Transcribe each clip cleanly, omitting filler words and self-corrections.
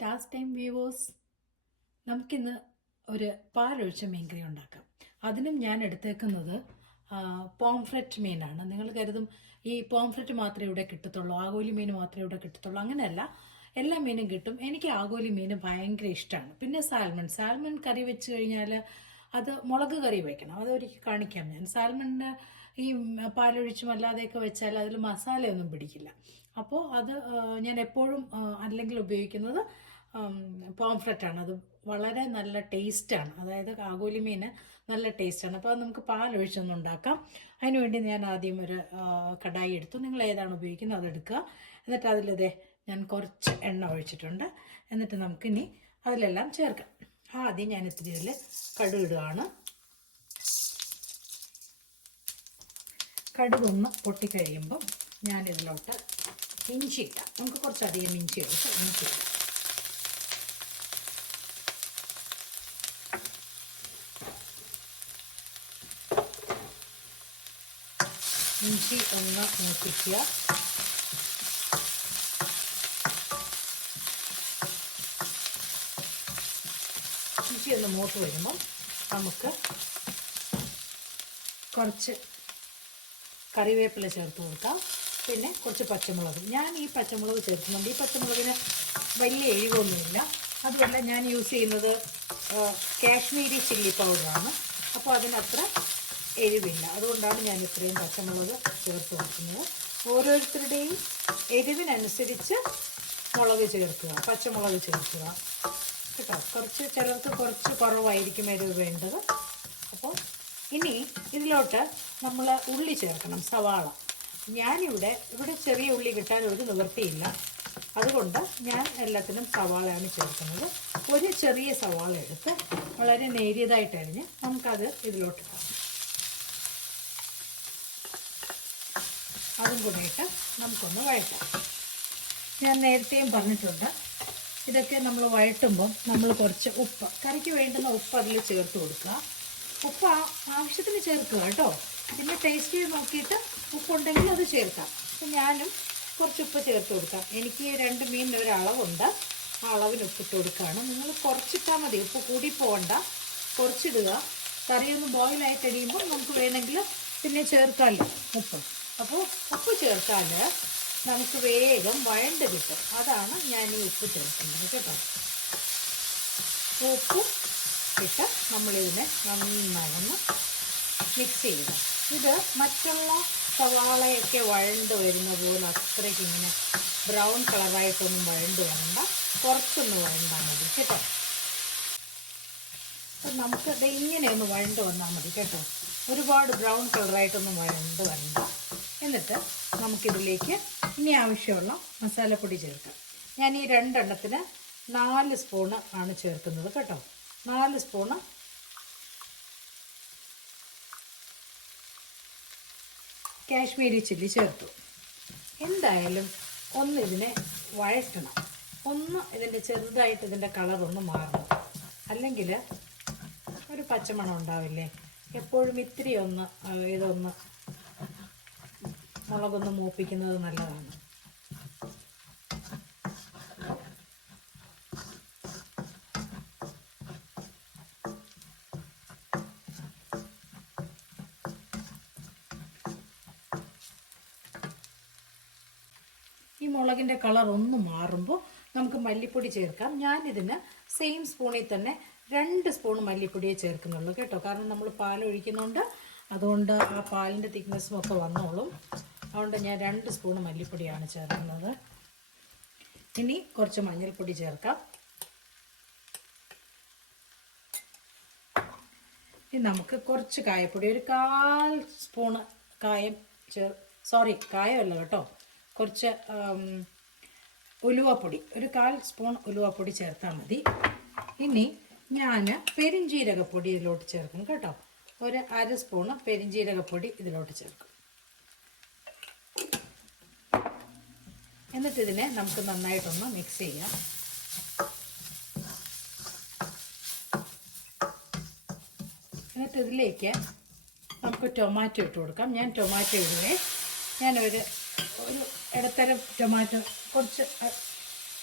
Task time viewers, നമുക്കിന്ന് ഒരു പാലൊഴിച്ച മീൻകറി ഉണ്ടാക്കാം. അതിനും ഞാൻ എടുത്തേക്കുന്നത് പോംഫ്രെറ്റ് മീനാണ്. നിങ്ങൾ കരുതും ഈ പോംഫ്രെറ്റ് മാത്രമേ ഇവിടെ കിട്ടത്തുള്ളൂ, ആഗോലി മീൻ മാത്രമേ ഇവിടെ കിട്ടത്തുള്ളൂ. അങ്ങനെയല്ല, എല്ലാ മീനും കിട്ടും. എനിക്ക് ആഗോലി മീൻ ഭയങ്കര ഇഷ്ടമാണ്. പിന്നെ സാൽമൺ കറി വെച്ച് കഴിഞ്ഞാൽ അത് മുളക് കറി വെക്കണം. അതൊരിക്കൽ കാണിക്കാം ഞാൻ. സാൽമണിൻ്റെ ഈ പാലൊഴിച്ചും അല്ലാതെയൊക്കെ വെച്ചാൽ അതിൽ മസാലയൊന്നും പിടിക്കില്ല. അപ്പോൾ അത് ഞാൻ എപ്പോഴും അല്ലെങ്കിൽ ഉപയോഗിക്കുന്നത് പോംഫ്രെറ്റാണ്. അത് വളരെ നല്ല ടേസ്റ്റാണ്. അതായത് ആഗോലി മീൻ നല്ല ടേസ്റ്റാണ്. അപ്പോൾ അത് നമുക്ക് പാലൊഴിച്ചൊന്നും ഉണ്ടാക്കാം. അതിനുവേണ്ടി ഞാൻ ആദ്യം ഒരു കടായി എടുത്തു. നിങ്ങൾ ഏതാണ് ഉപയോഗിക്കുന്നത് അതെടുക്കുക. എന്നിട്ട് അതിലിതേ ഞാൻ കുറച്ച് എണ്ണ ഒഴിച്ചിട്ടുണ്ട്. എന്നിട്ട് നമുക്കിനി അതിലെല്ലാം ചേർക്കാം. ആദ്യം ഞാൻ ഇത്തിരി ഇതിൽ കടുകിടുകയാണ്. കടുകൊന്ന് പൊട്ടിക്കഴിയുമ്പം ഞാനിതിലോട്ട് ഇഞ്ചി ഇട്ടാം. നമുക്ക് കുറച്ചധികം ഇഞ്ചി എടുത്ത് ഇഞ്ചി ഇടാം. ഇഞ്ചി ഒന്ന് മൂപ്പിക്കുക. ഇഞ്ചി ഒന്ന് മൂത്ത് വരുമ്പം നമുക്ക് കുറച്ച് കറിവേപ്പില ചേർത്ത് കൊടുക്കാം. പിന്നെ കുറച്ച് പച്ചമുളക്. ഞാൻ ഈ പച്ചമുളക് ചേർക്കുന്നുണ്ട്. ഈ പച്ചമുളകിന് വലിയ എരിവൊന്നുമില്ല. അതുമല്ല, ഞാൻ യൂസ് ചെയ്യുന്നത് കാശ്മീരി ചില്ലി പൗഡറാണ്. അപ്പോൾ അതിനത്ര എരിവില്ല. അതുകൊണ്ടാണ് ഞാൻ ഇത്രയും പച്ചമുളക് ചേർത്ത് കൊടുക്കുന്നത്. ഓരോരുത്തരുടെയും എരിവിനനുസരിച്ച് മുളക് ചേർക്കുക, പച്ചമുളക് ചേർക്കുക കേട്ടോ. ചിലർക്ക് കുറച്ച് കുറവായിരിക്കും എരിവ് വേണ്ടത്. അപ്പോൾ ഇനി ഇതിലോട്ട് നമ്മൾ ഉള്ളി ചേർക്കണം, സവാള. ഞാനിവിടെ ചെറിയ ഉള്ളി കിട്ടാൻ ഒരു നിവൃത്തിയില്ല. അതുകൊണ്ട് ഞാൻ എല്ലാത്തിനും സവാളയാണ് ചേർക്കുന്നത്. ഒരു ചെറിയ സവാള എടുത്ത് വളരെ നേരിയതായിട്ട് അരിഞ്ഞ് നമുക്കത് ഇതിലോട്ടിടാം. അതും കൂടെ ഇട്ട് നമുക്കൊന്ന് വഴറ്റാം. ഞാൻ നേരത്തെയും പറഞ്ഞിട്ടുണ്ട്, ഇതൊക്കെ നമ്മൾ വഴറ്റുമ്പം നമ്മൾ കുറച്ച് ഉപ്പ്, കറിക്ക് വേണ്ടുന്ന ഉപ്പ് അതിൽ ചേർത്ത് കൊടുക്കുക. ഉപ്പ് ആവശ്യത്തിന് ചേർക്കുക കേട്ടോ. പിന്നെ ടേസ്റ്റ് ചെയ്ത് നോക്കിയിട്ട് ഉപ്പുണ്ടെങ്കിൽ അത് ചേർക്കാം. അപ്പം ഞാനും കുറച്ച് ഉപ്പ് ചേർത്ത് കൊടുക്കാം. എനിക്ക് 2 മീനിന് ഒരു അളവുണ്ട്. ആ അളവിന് ഉപ്പിട്ട് കൊടുക്കുകയാണ്. നിങ്ങൾ കുറച്ചിട്ടാൽ മതി, ഉപ്പ് കൂടി പോകണ്ട, കുറച്ചിടുക. കറിയൊന്ന് ബോയിലായി കഴിയുമ്പോൾ നമുക്ക് വേണമെങ്കിൽ പിന്നെ ചേർക്കാമല്ലോ ഉപ്പ്. അപ്പോൾ ഉപ്പ് ചേർത്താൽ നമുക്ക് വേഗം വഴണ്ട് കിട്ടും. അതാണ് ഞാൻ ഈ ഉപ്പ് ചേർക്കുന്നത് കേട്ടോ. ഉപ്പും ഇട്ട് നമ്മളിതിനെ നന്നായി മിക്സ് ചെയ്യുക. ഇത് മറ്റുള്ള സവാളയൊക്കെ വഴണ്ട് വരുന്ന പോലെ അത്രയ്ക്ക് ഇങ്ങനെ ബ്രൗൺ കളറായിട്ടൊന്നും വഴണ്ട് വരണ്ട, കുറച്ചൊന്ന് വഴണ്ടാൽ മതി കേട്ടോ. അപ്പം നമുക്ക് ഇങ്ങനെയൊന്ന് വഴണ്ട് വന്നാൽ മതി കേട്ടോ. ഒരുപാട് ബ്രൗൺ കളറായിട്ടൊന്നും വഴണ്ട് വരണ്ട. എന്നിട്ട് നമുക്കിതിലേക്ക് ഇനി ആവശ്യമുള്ള മസാലപ്പൊടി ചേർക്കാം. ഞാൻ ഈ 2 എണ്ണത്തിന് 4 സ്പൂണ് ആണ് ചേർക്കുന്നത് കേട്ടോ. 4 സ്പൂണ് കാശ്മീരി ചില്ലി ചേർത്തു. എന്തായാലും ഒന്ന് ഇതിനെ വഴറ്റണം. ഇതിൻ്റെ ചെറുതായിട്ട് ഇതിൻ്റെ കളറൊന്ന് മാറണം. അല്ലെങ്കിൽ ഒരു പച്ചമണം ഉണ്ടാവില്ലേ. എപ്പോഴും ഇത്തിരി ഇതൊന്ന് മുളകൊന്ന് മൂപ്പിക്കുന്നത് നല്ലതാണ്. ഈ മുളകിൻ്റെ കളർ ഒന്ന് മാറുമ്പോൾ നമുക്ക് മല്ലിപ്പൊടി ചേർക്കാം. ഞാനിതിന് സെയിം സ്പൂണിൽ തന്നെ 2 സ്പൂൺ മല്ലിപ്പൊടിയെ ചേർക്കുന്നുള്ളൂ കേട്ടോ. കാരണം നമ്മൾ പാലൊഴിക്കുന്നുണ്ട്, അതുകൊണ്ട് ആ പാലിൻ്റെ തിക്നെസ്സും ഒക്കെ വന്നോളും. അതുകൊണ്ട് ഞാൻ 2 സ്പൂൺ മല്ലിപ്പൊടിയാണ് ചേർക്കുന്നത്. ഇനി കുറച്ച് മഞ്ഞൾപ്പൊടി ചേർക്കാം. ഇനി നമുക്ക് കുറച്ച് കായപ്പൊടി, ഒരു 1/4 സ്പൂണ് കായം കായമല്ല കേട്ടോ, കുറച്ച് ഉലുവപ്പൊടി, ഒരു 1/4 സ്പൂൺ ഉലുവപ്പൊടി ചേർത്താൽ മതി. ഇനി ഞാൻ പെരിഞ്ജീരകപ്പൊടി ഇതിലോട്ട് ചേർക്കും കേട്ടോ. ഒരു 1/2 സ്പൂണ് പെരിഞ്ജീരകപ്പൊടി ഇതിലോട്ട് ചേർക്കും. എന്നിട്ട് ഇതിനെ നമുക്ക് നന്നായിട്ടൊന്ന് മിക്സ് ചെയ്യാം. എന്നിട്ട് ഇതിലേക്ക് നമുക്ക് ടൊമാറ്റോ ഇട്ട് കൊടുക്കാം. ഞാൻ ടൊമാറ്റോ ഇടുവേ. ഞാനൊരു ഇടത്തരം ടൊമാറ്റോ, കുറച്ച്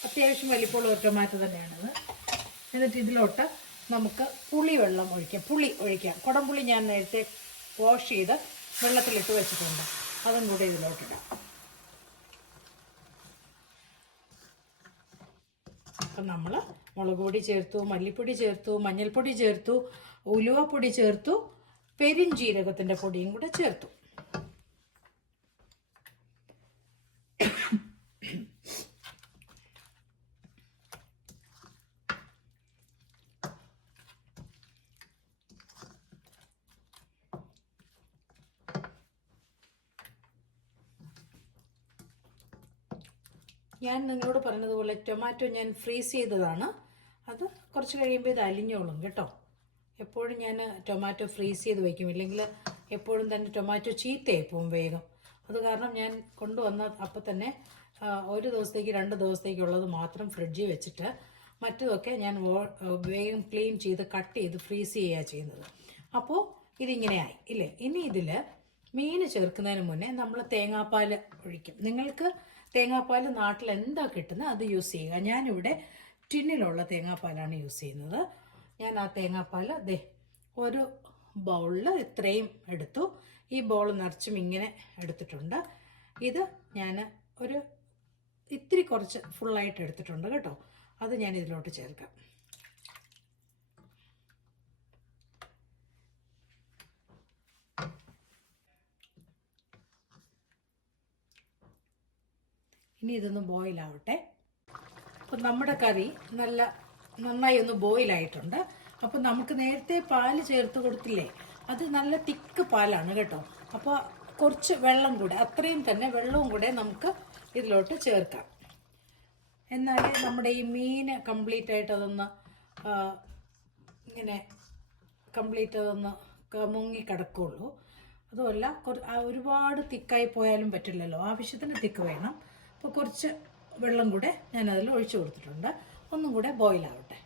അത്യാവശ്യം വലിപ്പമുള്ള ഒരു ടൊമാറ്റോ തന്നെയാണിത്. എന്നിട്ട് ഇതിലോട്ട് നമുക്ക് പുളിവെള്ളം ഒഴിക്കാം. പുളി ഒഴിക്കാം. കുടംപുളി ഞാൻ നേരത്തെ വാഷ് ചെയ്ത് വെള്ളത്തിലിട്ട് വെച്ചിട്ടുണ്ട്. അതും കൂടെ ഇതിലോട്ടിടാം. അപ്പം നമ്മൾ മുളക് പൊടി ചേർത്തു, മല്ലിപ്പൊടി ചേർത്തു, മഞ്ഞൾപ്പൊടി ചേർത്തു, ഉലുവപ്പൊടി ചേർത്തു, പെരുംജീരകത്തിൻ്റെ പൊടിയും കൂടെ ചേർത്തു. ഞാൻ നിങ്ങളോട് പറഞ്ഞതുപോലെ ടൊമാറ്റോ ഞാൻ ഫ്രീസ് ചെയ്തതാണ്. അത് കുറച്ച് കഴിയുമ്പോൾ ഇത് അലിഞ്ഞോളും കേട്ടോ. എപ്പോഴും ഞാൻ ടൊമാറ്റോ ഫ്രീസ് ചെയ്ത് വയ്ക്കും, ഇല്ലെങ്കിൽ എപ്പോഴും തന്നെ ടൊമാറ്റോ ചീത്തയായി പോവും വേഗം. അത് കാരണം ഞാൻ കൊണ്ടുവന്ന അപ്പം തന്നെ 1 ദിവസത്തേക്ക് 2 ദിവസത്തേക്കുള്ളത് മാത്രം ഫ്രിഡ്ജിൽ വെച്ചിട്ട് മറ്റതൊക്കെ ഞാൻ വേഗം ക്ലീൻ ചെയ്ത് കട്ട് ചെയ്ത് ഫ്രീസ് ചെയ്യുകയാണ് ചെയ്യുന്നത്. അപ്പോൾ ഇതിങ്ങനെയായി ഇല്ലേ. ഇനി ഇതിൽ മീൻ ചേർക്കുന്നതിന് മുന്നേ നമ്മൾ തേങ്ങാപ്പാൽ ഒഴിക്കും. നിങ്ങൾക്ക് തേങ്ങാപ്പാൽ നാട്ടിൽ എന്താ കിട്ടുന്നത് അത് യൂസ് ചെയ്യുക. ഞാനിവിടെ ടിന്നിലുള്ള തേങ്ങാപ്പാലാണ് യൂസ് ചെയ്യുന്നത്. ഞാൻ ആ തേങ്ങാപ്പാൽ ഒരു ബൗളിൽ ഇത്രയും എടുത്തു. ഈ ബൗൾ നിറച്ചും ഇങ്ങനെ എടുത്തിട്ടുണ്ട്. ഇത് ഞാൻ ഒരു ഇത്തിരി കുറച്ച് ഫുള്ളായിട്ട് എടുത്തിട്ടുണ്ട് കേട്ടോ. അത് ഞാൻ ഇതിലോട്ട് ചേർക്കാം. ഇനി ഇതൊന്ന് ബോയിലാവട്ടെ. അപ്പം നമ്മുടെ കറി നന്നായി ഒന്ന് ബോയിലായിട്ടുണ്ട്. അപ്പോൾ നമുക്ക് നേരത്തെ പാല് ചേർത്ത് കൊടുത്തില്ലേ, അത് നല്ല തിക്ക് പാലാണ് കേട്ടോ. അപ്പോൾ കുറച്ച് വെള്ളം കൂടെ, അത്രയും തന്നെ വെള്ളവും കൂടെ നമുക്ക് ഇതിലോട്ട് ചേർക്കാം. എന്നാലേ നമ്മുടെ ഈ മീൻ കംപ്ലീറ്റ് ആയിട്ട് അതൊന്ന് ഇങ്ങനെ കംപ്ലീറ്റ് അതൊന്ന് മുങ്ങി കിടക്കുള്ളൂ. അതുമല്ല ഒരുപാട് തിക്കായി പോയാലും പറ്റില്ലല്ലോ, ആവശ്യത്തിന് തിക്ക് വേണം. അപ്പോൾ കുറച്ച് വെള്ളം കൂടെ ഞാനതിൽ ഒഴിച്ചു കൊടുത്തിട്ടുണ്ട്. ഒന്നും കൂടെ ബോയിലാവട്ടെ.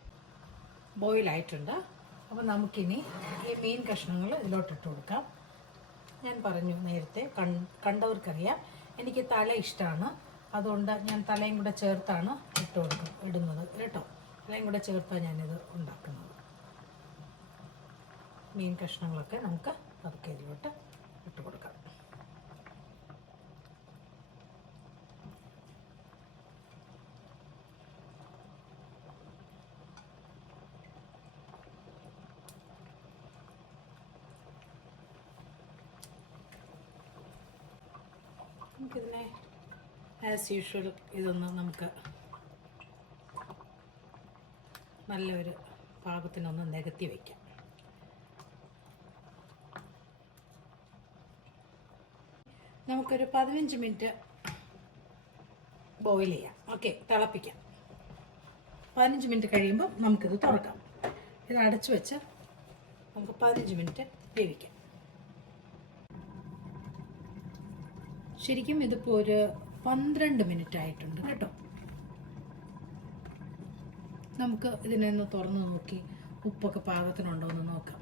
ബോയിലായിട്ടുണ്ട്. അപ്പോൾ നമുക്കിനി ഈ മീൻ കഷ്ണങ്ങൾ ഇതിലോട്ടിട്ട് കൊടുക്കാം. ഞാൻ പറഞ്ഞു നേരത്തെ, കണ്ടവർക്കറിയാം എനിക്ക് തല ഇഷ്ടമാണ്. അതുകൊണ്ട് ഞാൻ തലയും കൂടെ ചേർത്താണ് ഇടുന്നത് കേട്ടോ. തലയും കൂടെ ചേർത്താണ് ഞാനിത് ഉണ്ടാക്കുന്നത്. മീൻ കഷ്ണങ്ങളൊക്കെ നമുക്ക് പതുക്കെ ഇതിലോട്ട് ഇട്ട് കൊടുക്കാം. നമുക്കിതിനെ ആസ് യൂഷ്വൽ ഇതൊന്ന് നമുക്ക് നല്ലൊരു പാകത്തിനൊന്ന് നികത്തി വയ്ക്കാം. നമുക്കൊരു 15 മിനിറ്റ് ബോയിൽ ചെയ്യാം. ഓക്കെ, തിളപ്പിക്കാം. 15 മിനിറ്റ് കഴിയുമ്പോൾ നമുക്കിത് തുറക്കാം. ഇത് അടച്ചു വെച്ച് നമുക്ക് 15 മിനിറ്റ് വേവിക്കാം. ശരിക്കും ഇതിപ്പോൾ ഒരു 12 മിനിറ്റ് ആയിട്ടുണ്ട് കേട്ടോ. നമുക്ക് ഇതിനെ ഒന്ന് തുറന്ന് നോക്കി ഉപ്പൊക്കെ പാകത്തിനുണ്ടോ എന്ന് നോക്കാം.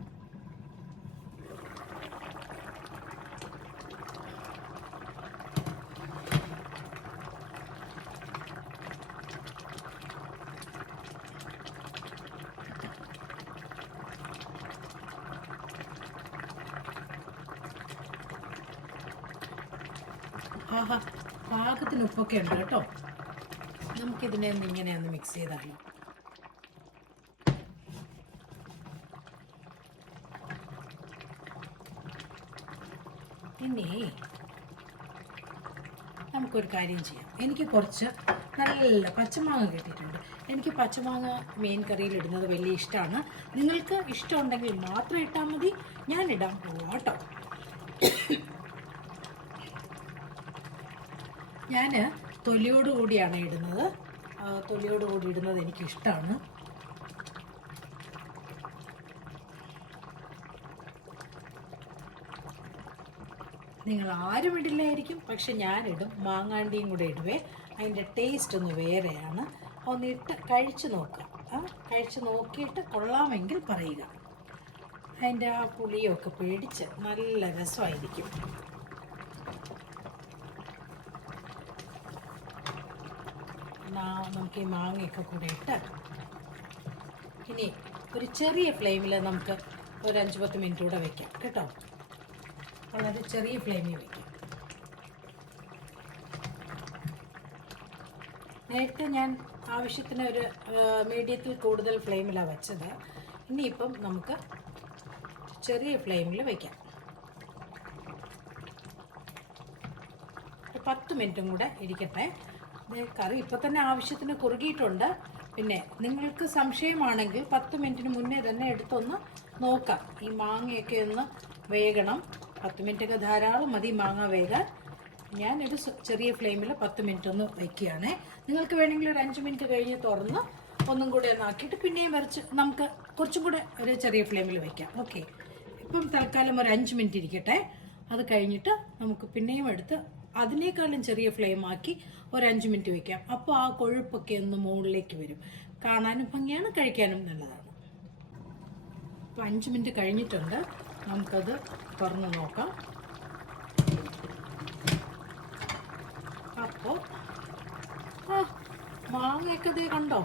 ആഹാ, പാകത്തിന് ഉപ്പൊക്കെ ഉണ്ട് കേട്ടോ. നമുക്കിതിനെ ഒന്ന് ഇങ്ങനെ ഒന്ന് മിക്സ് ചെയ്താലോ. ഇനി നമുക്കൊരു കാര്യം ചെയ്യാം. എനിക്ക് കുറച്ച് നല്ല പച്ചമാങ്ങ കിട്ടിയിട്ടുണ്ട്. എനിക്ക് പച്ചമാങ്ങ മീൻ കറിയിൽ ഇടുന്നത് വലിയ ഇഷ്ടമാണ്. നിങ്ങൾക്ക് ഇഷ്ടമുണ്ടെങ്കിൽ മാത്രം ഇട്ടാൽ മതി. ഞാൻ ഇടാൻ പോവാം കേട്ടോ. ഞാൻ തൊലിയോടുകൂടിയാണ് ഇടുന്നത്. തൊലിയോടുകൂടി ഇടുന്നത് എനിക്കിഷ്ടമാണ്. നിങ്ങൾ ആരും ഇടില്ലായിരിക്കും, പക്ഷെ ഞാനിടും. മാങ്ങാണ്ടിയും കൂടെ ഇടുവേ. അതിൻ്റെ ടേസ്റ്റ് ഒന്ന് വേറെയാണ്. ഒന്നിട്ട് കഴിച്ച് നോക്കുക. കഴിച്ച് നോക്കിയിട്ട് കൊള്ളാമെങ്കിൽ പറയുക. അതിൻ്റെ ആ പുളിയൊക്കെ പേടിച്ച് നല്ല രസമായിരിക്കും. നമുക്ക് ഈ മാങ്ങയൊക്കെ കൂടെ ഇട്ട് ഇനി ഒരു ചെറിയ ഫ്ലെയിമിൽ നമുക്ക് ഒരു 5-10 മിനിറ്റ് കൂടെ വയ്ക്കാം കേട്ടോ. വളരെ ചെറിയ ഫ്ലെയിമിൽ വയ്ക്കാം. നേരത്തെ ഞാൻ ആവശ്യത്തിന് ഒരു മീഡിയത്തിൽ കൂടുതൽ ഫ്ലെയിമിലാണ് വെച്ചത്. ഇനിയിപ്പം നമുക്ക് ചെറിയ ഫ്ലെയിമിൽ വയ്ക്കാം. 10 മിനിറ്റും കൂടെ ഇരിക്കട്ടെ. കറി ഇപ്പോൾ തന്നെ ആവശ്യത്തിന് കുറുകിയിട്ടുണ്ട്. പിന്നെ നിങ്ങൾക്ക് സംശയമാണെങ്കിൽ 10 മിനിറ്റിന് മുന്നേ തന്നെ എടുത്തൊന്ന് നോക്കാം. ഈ മാങ്ങയൊക്കെ ഒന്ന് വേകണം. 10 മിനിറ്റൊക്കെ ധാരാളം മതി മാങ്ങ വേകാൻ. ഞാനൊരു ചെറിയ ഫ്ലെയിമിൽ 10 മിനിറ്റ് ഒന്ന് വയ്ക്കുകയാണ്. നിങ്ങൾക്ക് വേണമെങ്കിൽ ഒരു 5 മിനിറ്റ് കഴിഞ്ഞ് തുറന്ന് ഒന്നും കൂടെ ഒന്നാക്കിയിട്ട് പിന്നെയും വരച്ച് നമുക്ക് കുറച്ചും കൂടെ ഒരു ചെറിയ ഫ്ലെയിമിൽ വയ്ക്കാം. ഓക്കെ, ഇപ്പം തൽക്കാലം ഒരു 5 മിനിറ്റ് ഇരിക്കട്ടെ. അത് കഴിഞ്ഞിട്ട് നമുക്ക് പിന്നെയും എടുത്ത് അതിനേക്കാളും ചെറിയ ഫ്ലെയിം ആക്കി ഒരു 5 മിനിറ്റ് വയ്ക്കാം. അപ്പോൾ ആ കൊഴുപ്പൊക്കെ ഒന്ന് മുകളിലേക്ക് വരും. കാണാനും ഭംഗിയാണ്, കഴിക്കാനും നല്ലതാണ്. അപ്പോൾ 5 മിനിറ്റ് കഴിഞ്ഞിട്ടുണ്ട്. നമുക്കത് തുറന്ന് നോക്കാം. അപ്പോൾ മാങ്ങയൊക്കെ ഇതേ കണ്ടോ,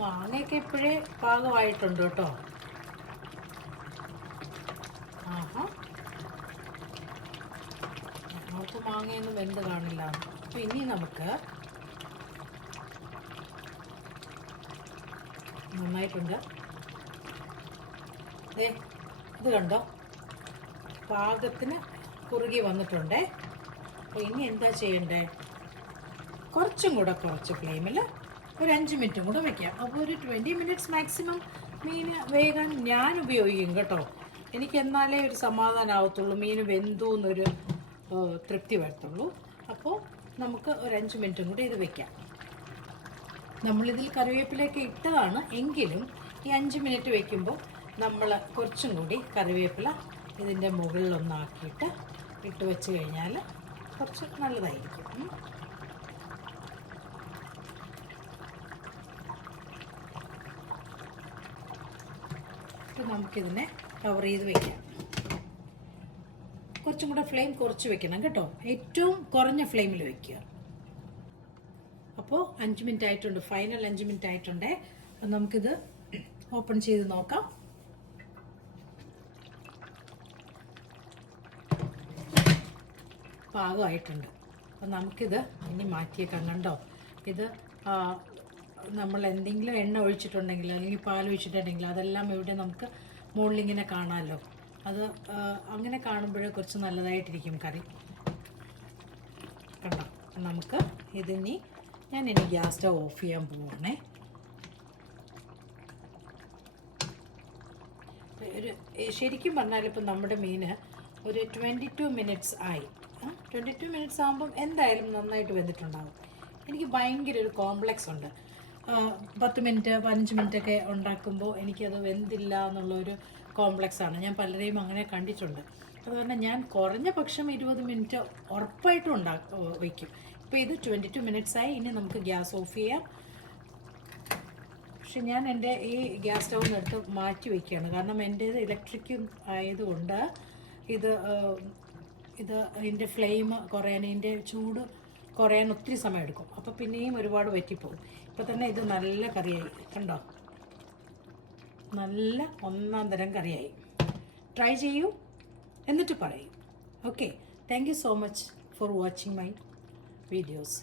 മാങ്ങയൊക്കെ ഇപ്പോഴേ പാകമായിട്ടുണ്ട് കേട്ടോ. ആഹാ, ഞങ്ങൾക്ക് മാങ്ങയൊന്നും വെന്ത് കാണില്ല. അപ്പോൾ ഇനി നമുക്ക് നന്നായിട്ടുണ്ട്. ഇത് കണ്ടോ, പാകത്തിന് കുറുകി വന്നിട്ടുണ്ടേ. അപ്പോൾ ഇനി എന്താ ചെയ്യണ്ടേ, കുറച്ചും കൂടെ കുറച്ച് ഫ്ലെയിമിൽ ഒരു 5 മിനിറ്റും കൂടെ വയ്ക്കാം. അപ്പോൾ ഒരു 20 മിനിറ്റ്സ് മാക്സിമം മീൻ വേകാൻ ഞാൻ ഉപയോഗിക്കും കേട്ടോ. എനിക്ക് എന്നാലേ ഒരു സമാധാനമാവത്തുള്ളൂ, മീൻ വെന്തു എന്നൊരു തൃപ്തി വരത്തുള്ളൂ. അപ്പോൾ നമുക്ക് ഒരു 5 മിനിറ്റും കൂടി ഇത് വയ്ക്കാം. നമ്മളിതിൽ കറിവേപ്പിലയൊക്കെ ഇട്ടതാണ് എങ്കിലും ഈ 5 മിനിറ്റ് വയ്ക്കുമ്പോൾ നമ്മൾ കുറച്ചും കൂടി കറിവേപ്പില ഇതിൻ്റെ മുകളിലൊന്നാക്കിയിട്ട് ഇട്ട് വെച്ച് കഴിഞ്ഞാൽ കുറച്ച് നല്ലതായിരിക്കും. നമുക്കിതിനെ കവർ ചെയ്ത് വയ്ക്കാം. കുറച്ചും കൂടെ ഫ്ലെയിം കുറച്ച് വെക്കണം കേട്ടോ. ഏറ്റവും കുറഞ്ഞ ഫ്ലെയിമിൽ വെക്കുക. അപ്പോൾ 5 മിനിറ്റ് ആയിട്ടുണ്ട്, ഫൈനൽ 5 മിനിറ്റ് ആയിട്ടുണ്ടേ. അപ്പം നമുക്കിത് ഓപ്പൺ ചെയ്ത് നോക്കാം. പാകമായിട്ടുണ്ട്. അപ്പം നമുക്കിത് ഇനി മാറ്റിയേക്കാം. കണ്ടോ, ഇത് നമ്മൾ എന്തെങ്കിലും എണ്ണ ഒഴിച്ചിട്ടുണ്ടെങ്കിൽ അല്ലെങ്കിൽ പാൽ ഒഴിച്ചിട്ടുണ്ടെങ്കിൽ അതെല്ലാം ഇവിടെ നമുക്ക് മുകളിലിങ്ങനെ കാണാമല്ലോ. അത് അങ്ങനെ കാണുമ്പോഴേ കുറച്ച് നല്ലതായിട്ടിരിക്കും കറി. കണ്ടോ, നമുക്ക് ഇതിനി ഞാനിനി ഗ്യാസ് സ്റ്റവ് ഓഫ് ചെയ്യാൻ പോവുകയാണേ. ഒരു ശരിക്കും പറഞ്ഞാൽ ഇപ്പം നമ്മുടെ മീൻ ഒരു 22 മിനിറ്റ്സ് ആയി. 22 മിനിറ്റ്സ് ആകുമ്പം എന്തായാലും നന്നായിട്ട് വെന്തിട്ടുണ്ടാകും. എനിക്ക് ഭയങ്കര ഒരു കോംപ്ലക്സ് ഉണ്ട്. 10 മിനിറ്റ് 15 മിനിറ്റൊക്കെ ഉണ്ടാക്കുമ്പോൾ എനിക്കത് വെന്തില്ല എന്നുള്ളൊരു കോംപ്ലക്സാണ്. ഞാൻ പലരെയും അങ്ങനെ കണ്ടിട്ടുണ്ട്. അതുകൊണ്ട് ഞാൻ കുറഞ്ഞ പക്ഷം 20 മിനിറ്റ് ഉറപ്പായിട്ടും വയ്ക്കും. ഇപ്പോൾ ഇത് 22 മിനിറ്റ്സായി. ഇനി നമുക്ക് ഗ്യാസ് ഓഫ് ചെയ്യാം. പക്ഷെ ഞാൻ എൻ്റെ ഈ ഗ്യാസ് സ്റ്റൗവിൽ നിന്ന് എടുത്ത് മാറ്റി വയ്ക്കുകയാണ്. കാരണം എൻ്റേത് ഇലക്ട്രിക്കും ആയതുകൊണ്ട് ഇതിൻ്റെ ഫ്ലെയിം കുറയാൻ, ഇതിൻ്റെ ചൂട് കുറയാൻ ഒത്തിരി സമയം എടുക്കും. അപ്പോൾ പിന്നെയും ഒരുപാട് വറ്റിപ്പോകും. ഇപ്പോൾ തന്നെ ഇത് നല്ല കറിയായി. കണ്ടോ, നല്ല ഒന്നാം തരം കറിയായി. ട്രൈ ചെയ്യൂ, എന്നിട്ട് പറയൂ. Okay, thank you so much for watching my videos.